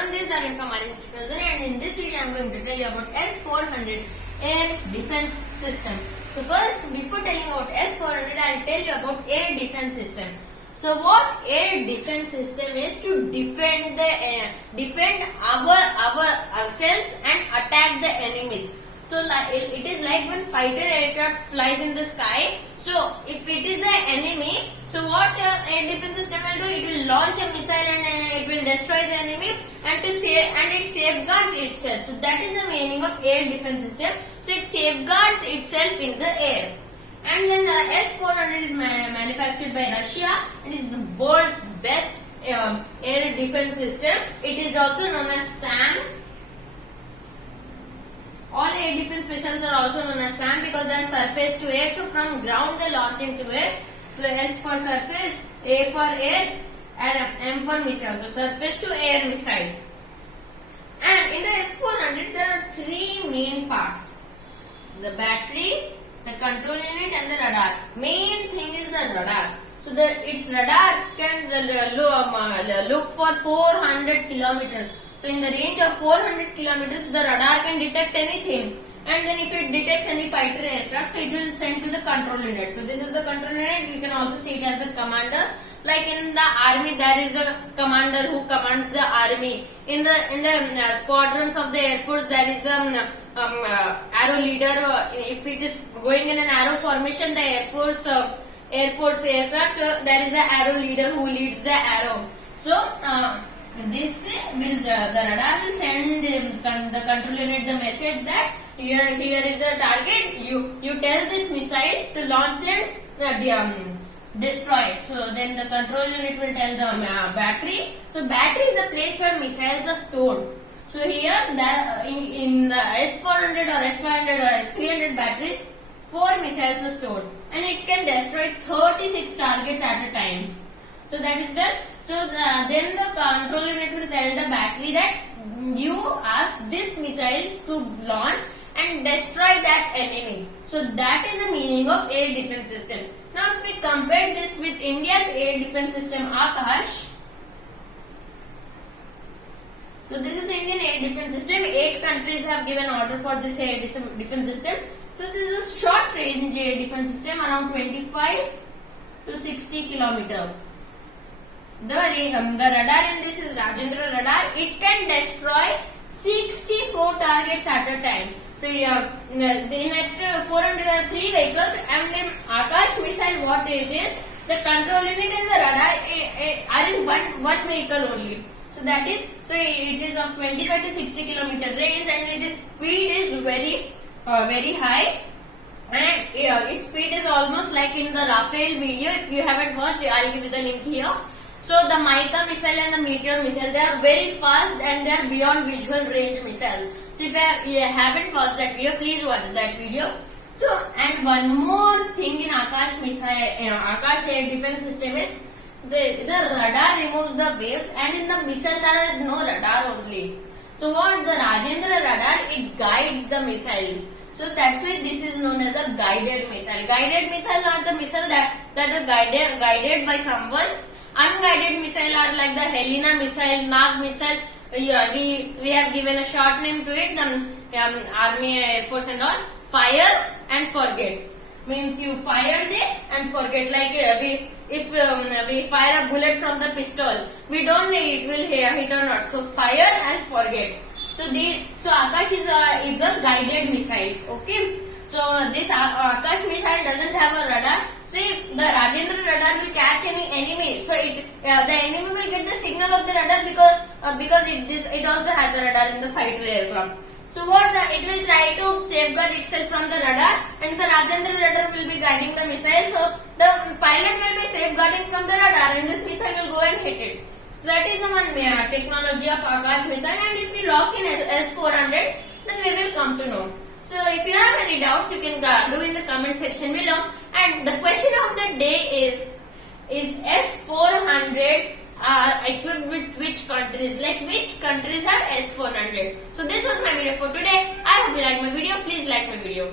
everyone, this is Arvind from Arvind Technology, and in this video I am going to tell you about S-400 air defense system. So first, before telling about S-400, I will tell you about air defense system. So what air defense system is to defend ourselves and attack the enemies. So it is like when fighter aircraft flies in the sky. So if it is the enemy, so what air defense system will do? It will launch a missile and it will destroy the enemy and it safeguards itself. So that is the meaning of air defense system. So it safeguards itself in the air. And then the S-400 is manufactured by Russia and is the world's best air defense system. It is also known as SAM. All air defense missiles are also known as SAM because they are surface to air. So from ground they launch into air. So S for surface, A for air, and M for missile. So surface to air missile. And in the S-400 there are three main parts: the battery, the control unit, and the radar. Main thing is the radar. So its radar can look for 400 kilometers. So in the range of 400 kilometers, the radar can detect anything. And then if it detects any fighter aircraft, so it will send to the control unit. So this is the control unit. You can also see it as the commander. Like in the army, there is a commander who commands the army. In the squadrons of the air force, there is arrow leader. If it is going in an arrow formation, the air force aircraft, so there is an arrow leader who leads the arrow. So the radar will send the control unit the message that here is the target. You tell this missile to launch and destroy it. So then the control unit will tell the battery. So battery is a place where missiles are stored. So here in the S-400 or S-500 or S-300 batteries, 4 missiles are stored and it can destroy 36 targets at a time. So that is done. So then the control unit will tell the battery that you ask this missile to launch and destroy that enemy. So that is the meaning of air defense system. Now if we compare this with India's air defense system Akash. So this is the Indian air defense system. 8 countries have given order for this air defense system. So this is a short range air defense system around 25 to 60 kilometers. The radar in this is Rajendra radar. It can destroy 64 targets at a time. So in S-403 vehicles and in Akash missile, what it is, the control unit and the radar are in one vehicle only. So that is, so it is of 25 to 60 kilometer range and its speed is very high. And its speed is almost like in the Rafale video. If you haven't watched, I'll give you the link here. So the Mica missile and the Meteor missile, they are very fast and they are beyond visual range missiles. So if you haven't watched that video, please watch that video. So and one more thing in Akash missile, Akash air defense system is the radar removes the waves, and in the missile there is no radar only. So what the Rajendra radar, it guides the missile. So that's why this is known as a guided missile. Guided missiles are the missiles that are guided by someone. Unguided missile are like the Helena missile, Nag missile. We have given a short name to it. The Army, Air Force and all. Fire and forget. Means you fire this and forget. Like if we fire a bullet from the pistol, we don't know it will hit or not. So fire and forget. So Akash is a guided missile. Okay. So this Akash missile doesn't have a radar. So if the Rajendra radar will catch any enemy, so the enemy will get the signal of the radar because it also has a radar in the fighter aircraft. So it will try to safeguard itself from the radar, and the Rajendra radar will be guiding the missile. So the pilot will be safeguarding from the radar, and this missile will go and hit it. So that is the one technology of Akash missile. And if we lock in S-400, then we will come to know. So if you have any doubts, you can do in the comment section below. And the question of the day is S-400 equipped with which countries? Like which countries have S-400? So this was my video for today. I hope you like my video. Please like my video.